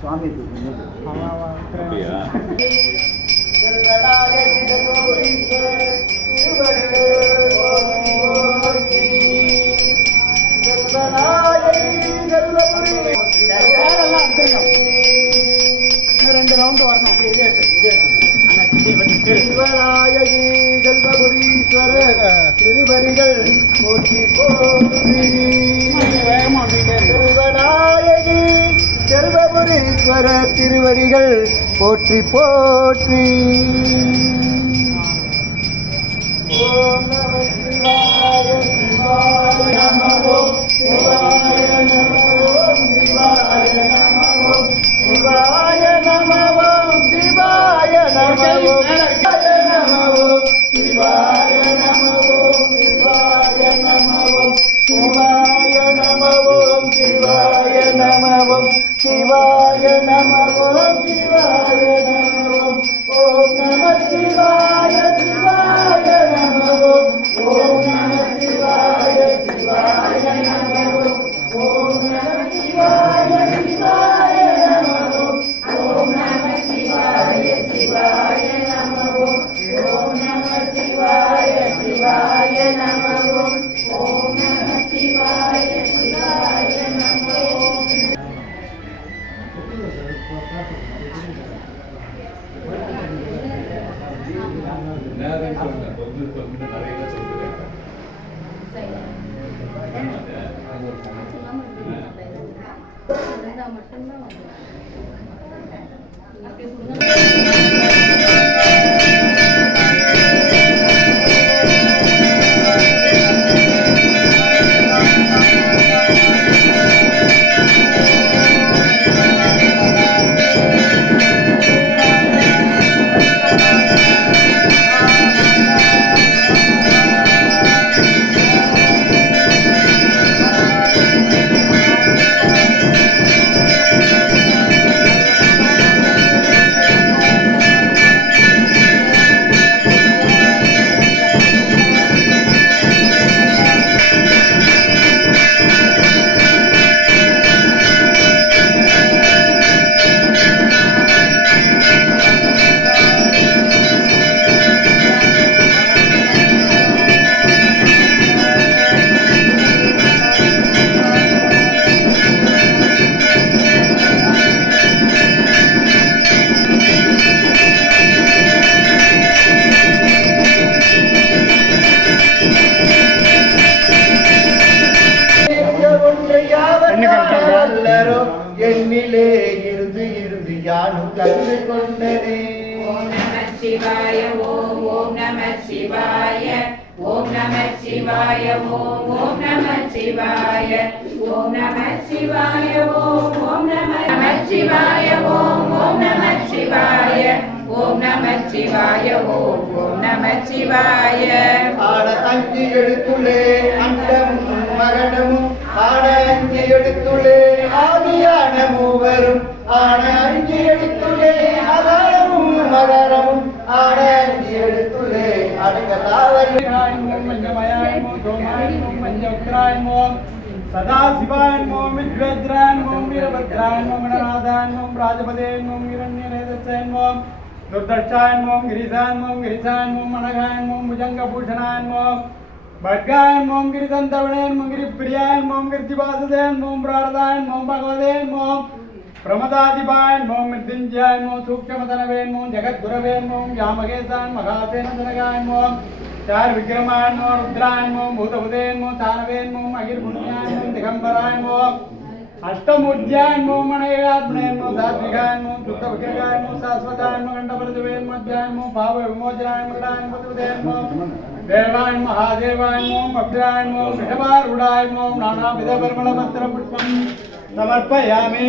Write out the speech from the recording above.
சுவாமி ரெண்டு ரவுண்டு வரணும். திருவநாயகி கல்பபுரீஸ்வரர் திருவடிகள் போற்றி போற்றி. திருவநாயகி கல்பபுரீஸ்வரர் திருவடிகள் போற்றி போற்றி. ஓம் நம சிவாய சிவாய நமோ சிவாய நமோ சிவாய நமோ சிவாய நமோ சிவாய நமோ சிவாய நமோ சிவாய நமோ சிவாய நமோ சிவாய நமோ சிவாய நமோ சிவாய நமோ. ஓம் நம சிவாய சிவாய நமோ. ஓம் நம சிவாய சிவாய நமோ. ஓம் நம சிவாய சிவாய நமோ. ஓம் நம சிவாய சிவாய நமோ. ஓம் நம சிவாய சிவாய நமோ. ஓம் நம சிவாய சிவாய நமோ. என்னிலே இருந்து இருந்து யானும் கண்டு கொண்டனே. ஓம் நம சிவாய ஓம் ஓம் நம சிவாய ஓம் நம சிவாய ஓம் ஓம் நம சிவாய ஓம் நம சிவாய ஓம் ஓம் நம சிவாய ஓம் ஓம் நம சிவாய ஓம் நம சிவாய ஓம் ஓம் நம சிவாய. ஆட அஞ்சு எழுத்துள்ளே அண்டமும் மரணமும் ஆட அஞ்சு எழுத்துள்ளே ஆதியான மூவரும் ஆட அஞ்சு எழுத்துள்ளே அகாரமும் மகரமும் ஆட அஞ்சு எழுத்துள்ளே சதாசிவாயன்மோம் வித்வேத்ராயன்மோம் வீரபத்ராயன்மோம் கணநாதாயன்மோம் ராஜபதேன்மோம் இரண்யநேதசேன்மோம் துர்தர்ஷாயன்மோம் கிரிசாயன்மோம் கிரிசாயன்மோம் அனகாயன்மோம் புஜங்கபூஷணாயன்மோம் பட்காயன்மோம் கிரிதந்தவணேன்மோம் கிரிப்பிரியாயன்மோம் கிருத்திவாசுதேன்மோம் பிராரதாயன்மோம் பகவதேன்மோம் பிரமதாதிபாயன்மோம் மிருத்யுஞ்சயாயன்மோம் சூக்ஷ்மதனவேன்மோம் ஜகத்குரவேன்மோம் யாமகேசான் மகாசேனதனகாயன்மோம் चार विक्रमायन्मो रुद्रायन्मो भूतभुदेन्मो तानवेन्मो अगिर्पुण्यायन्मो दिगंबरायन्मो अष्टमूर्ध्यायन्मो मणयात्मनेन्मो सात्विकायन्मो शुद्धविग्रहायन्मो शाश्वतायन्मो गण्डपरदेवेन्मो अध्यायन्मो भावविमोचनायन्मो गडायन्मो पतिपदेन्मो देवायन्मो महादेवायन्मो अभ्यायन्मो वृषभारूढायन्मो नानाविधपरिमलपत्रपुष्पं समर्पयामि.